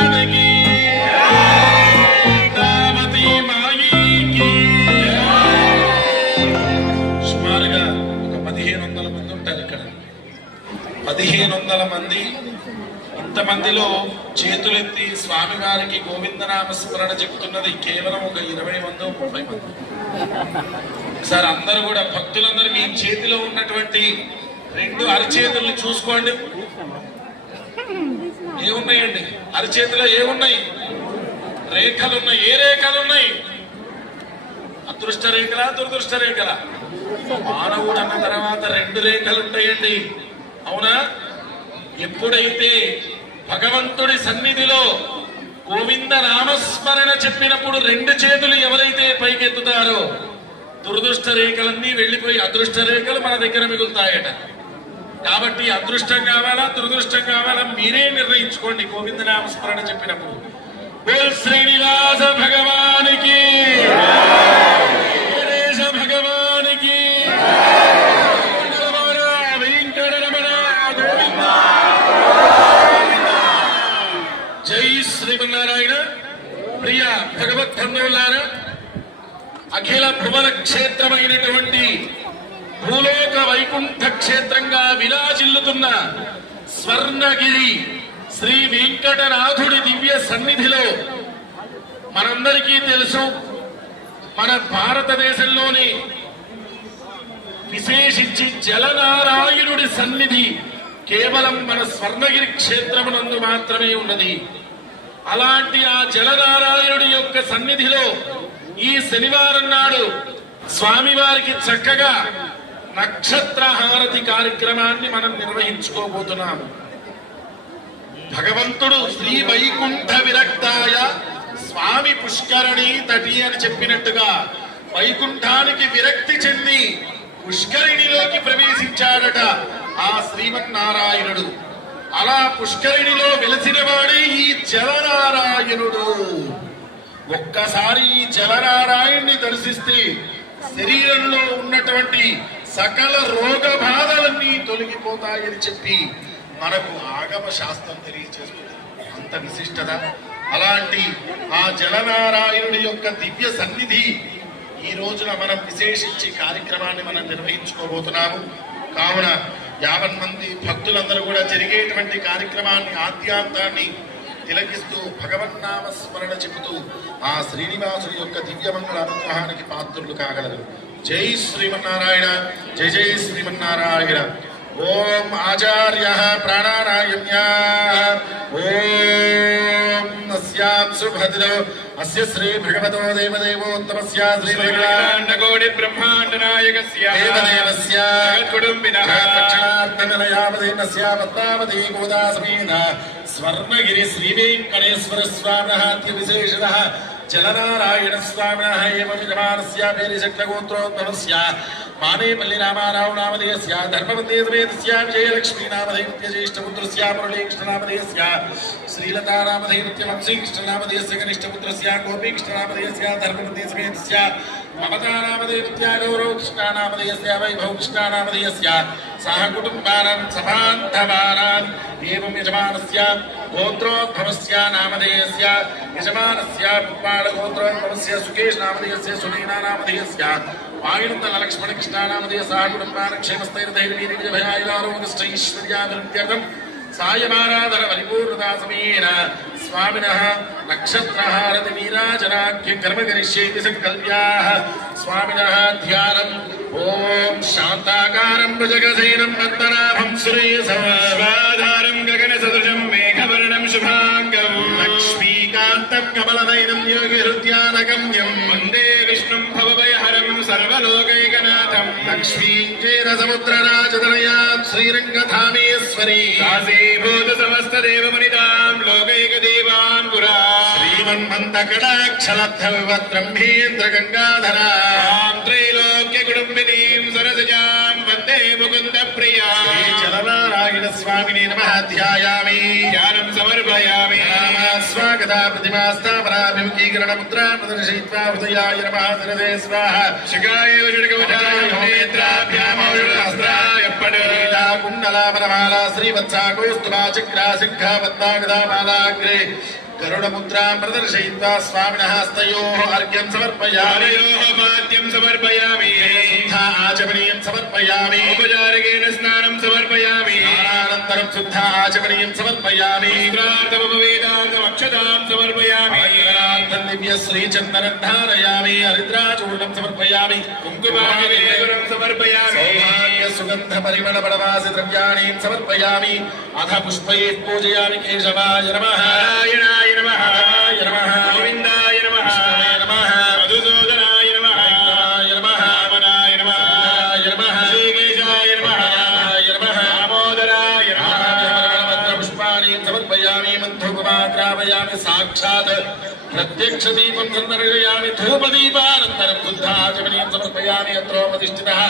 భగవానికి రామతి మాయికి. సుమారుగా ఒక 1500 మంది ఉంటారు ఇక్కడ. 1500 మంది. ఇంతమందిలో చేతులెత్తి స్వామివారికి గోవిందనామ స్మరణ చెప్తున్నది కేవలం ఒక 20 మందో 30 మంది. సార్ అందరూ కూడా భక్తులందరూ మీ చేతిలో ఉన్నటువంటి 2 అరచేతుల్ని చూసుకోండి. ఏమున్నాయండి అరచేతిలో? ఏమున్నాయి? రేఖలున్నాయి. ఏ రేఖలున్నాయి? అదృష్ట రేఖలా దురదృష్ట రేఖలా? మానవుడు అన్న తర్వాత 2 రేఖలుంటాయండి. అవునా? ఎప్పుడైతే భగవంతుడి సన్నిధిలో గోవింద నామస్మరణ చెప్పినప్పుడు 2 చేతులు ఎవరైతే పైకెత్తుతారో దురదృష్ట రేఖలన్నీ వెళ్ళిపోయి అదృష్ట రేఖలు మన దగ్గర మిగులుతాయట. కాబట్టి అదృష్టం కావాలా దురదృష్టం కావాలా మీరే నిర్ణయించుకోండి. గోవింద నామస్మరణ చెప్పినప్పుడు బోల్ శ్రీనివాస భగవానికి, భగవానికి, జై శ్రీమన్నారాయణ. ప్రియ భగవద్బంధువులారా, అఖిల భువన క్షేత్రమైనటువంటి భూలోక వైకుంఠ క్షేత్రంగా విరాజిల్లుతున్న స్వర్ణగిరి శ్రీ వెంకటనాథుడి దివ్య సన్నిధిలో మనందరికీ తెలుసు, మన భారతదేశంలోని విశేషించి జలనారాయణుడి సన్నిధి కేవలం మన స్వర్ణగిరి క్షేత్రమునందు మాత్రమే ఉన్నది. అలాంటి ఆ జలనారాయణుడి యొక్క సన్నిధిలో ఈ శనివారం నాడు స్వామివారికి చక్కగా నక్షత్ర హారతి కార్యక్రమాన్ని మనం నిర్వహించుకోబోతున్నాము. భగవంతుడు శ్రీ వైకుంఠ విరక్తాయ స్వామి పుష్కరణి తటి అని చెప్పినట్టుగా వైకుంఠానికి విరక్తి చెంది పుష్కరిణిలోకి ప్రవేశించాడట ఆ శ్రీమన్నారాయణుడు. అలా పుష్కరిణిలో వెలసిన వాడే ఈ జలనారాయణుడు. ఒక్కసారి ఈ జలనారాయణ్ణి దర్శిస్తే శరీరంలో ఉన్నటువంటి సకల రోగ బాధలన్నీ తొలగిపోతాయని చెప్పి మనకు ఆగమ శాస్త్రం తెలియజేస్తుంది. అంత విశిష్టత. అలాంటి ఆ జలనారాయణుడి యొక్క దివ్య సన్నిధి ఈ రోజున మనం విశేషించి కార్యక్రమాన్ని మనం నిర్వహించుకోబోతున్నాము. కావున 50 మంది భక్తులందరూ కూడా జరిగేటువంటి కార్యక్రమాన్ని ఆద్యాంతాన్ని తిలకిస్తూ భగవన్నామ స్మరణ చెబుతూ ఆ శ్రీనివాసుడి యొక్క దివ్యమంగళ అనుగ్రహానికి పాత్రులు కాగలరు. జై శ్రీమన్నారాయణ. జై జై శ్రీమన్నారాయణ. ఓం ఆచార్య ప్రాణానాయమ్య. ఓం అస్యాం సుభద్రో అస్య శ్రీ భగవతో దేవదేవోత్తమస్య శ్రీ బ్రహ్మాండ బ్రహ్మాండ నాయకస్య దేవదేవస్య కుటుంబినః పక్షార్థనయావదేనస్య పద్మావతి గోదా సమేత స్వర్ణగిరి శ్రీ వెంకటేశ్వర స్వామినః అత్య విశేషతః జలనారాయణ స్వామినః ఏవం యజమానస్య పేరిశక్తగోత్రోద్భవస్య మానేపల్లి రామారావు నామధేయస్య ధర్మవందే సమేతస్య విజయలక్ష్మీ నామధేయస్య జ్యేష్ఠపుత్రస్య మురళీకృష్ణ నామధేయస్య శ్రీలతా నామధేయస్య వంశీకృష్ణ నామధేయస్య కనిష్ఠపుత్రస్య గోపీకృష్ణ నామధేయస్య ధర్మవందే సమేతస్య మమతా నామధేయస్య గౌరవకృష్ణ నామధేయస్య వైభవకృష్ణ నామధేయస్య సహ కుటుంబానాం సమాంతమానాం ఏవం యజమానస్య గోత్రోద్భవస్య నామధేయస్య యజమానస్య పుప్పాళ గోత్రోద్భవస్య సుకేష్ నామధేయస్య సునీనా నామధేయస్య వాయునందన లక్ష్మణ కృష్ణ నామధేయ సహ కుటుంబాన క్షేమస్థైర్ధైర్వీర్య విజయభయాయురారోగ్యశ్రైశ్వర్యాభివృద్ధ్యర్థం సాయమారాధన పరిపూర్ణతా సమయేన స్వామినః నక్షత్రహారతి నీరాజనాఖ్యం కర్మ కరిష్యేతి సంకల్ప్యాః స్వామినః ధ్యానం. ఓం శాంతాకారం భుజగశయనం పద్మనాభం సురేశం గగన సదృశం మేఘవర్ణం శుభాంగం లక్ష్మీకాంతం కమలనయనం యోగిహృద్యానగమ్యం వందే విష్ణుం భవభయహరం సర్వలోకైకనాథం లక్ష్మీం క్షీరసముద్రరాజతనయాం శ్రీరంగధామేశ్వరీ కాశీభూత సమస్త దేవమనితాం లోకైకదేవాం పురా శ్రీమన్మంతకటాక్షలబ్ధ వివద్బ్రహ్మేంద్ర గంగాధరా త్రైలోక్య కుటుంబినీం సరసజాం వందే ముకుంద ప్రియా. శ్రీ జలనారాయణ స్వామినే నమః. ధ్యాయామి ధ్యానం సమర్పయామి. స్వాగత ప్రతిమా స్థాపనాభిముఖీకరణ ముద్రా ప్రదర్శయిత్వా హృదయాయ నమః ధనదే స్వాహ. శిఖాయ కుండలాపరమాల శ్రీవత్సా కౌస్తుభా చక్రా శంఖ పద్మాగదామాలాగ్రే गरुडमुद्रां प्रदर्शयित्वा स्वामिनः हस्तयोः अर्घ्यं समर्पयामि पाद्यं समर्पयामि शुद्ध आचमनीयं समर्पयामि औपचारिकेण स्नानं समर्पयामि स्नानानन्तरं शुद्ध आचमनीयं समर्पयामि वेदान्तमक्षतां समर्पयामि मंगलार्थं दिव्य श्रीचन्दनं धारयामि हरिद्राचूर्णं समर्पयामि कुङ्कुमार्घ्यं समर्पयामि सौभाग्य सुगन्ध परिमल बडवासि द्रव्याणि समर्पयामि अथ पुष्पैः पूजयामि केशवाय नमः नारायणाय नमः नारायणाय नमः गोविन्दाय नमः कृष्णाय नमः मधुसूदनाय नमः नारायणाय नमः वामनाय नमः नारायणाय नमः श्रीकेशाय नमः नारायणाय नमः दामोदराय नमः पुष्पाणि समर्पयामि मन्त्रपुमाद्रावयामि साक्षात् प्रत्यक्ष दीपं सन्दर्शयामि धूपदीपानन्तरं शुद्धाचमनीयं समर्पयामि अत्रोपतिष्ठितः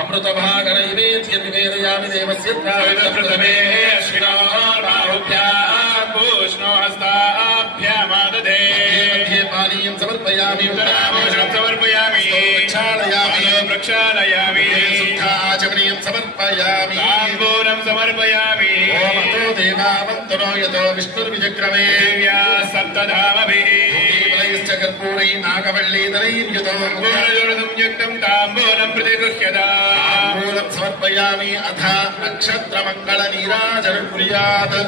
अमृतभागनैवेद्यं निवेदयामि देवस्य प्रथमे अश्विनो बाहुभ्यां पूष्णो हस्ताभ्यामादधे मध्ये पानीयं समर्पयामि उत्तराभूषणं समर्पयामि प्रक्षालयामि प्रक्षालयामि शुद्धाचमनीयं समर्पयामि ताम्बूलं समर्पयामि ओम तो देवावन्तनो यतो विष्णुर्विचक्रमे दिव्या सप्तधामभिः दीपैश्च कर्पूरैः नागवल्लीधरैर्युतो संयुक्तं ताम्बूलं प्रतिगृह्यता ताम्बूलं समर्पयामि अथ నక్షత్రమంగళ నీరాజనం కుర్యాత్.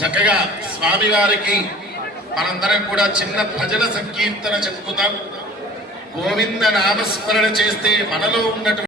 చక్కగా స్వామివారికి మనందరం కూడా చిన్న భజన సంకీర్తన చెప్పుకుందాం. గోవింద నామస్మరణ చేస్తే మనలో ఉన్నటువంటి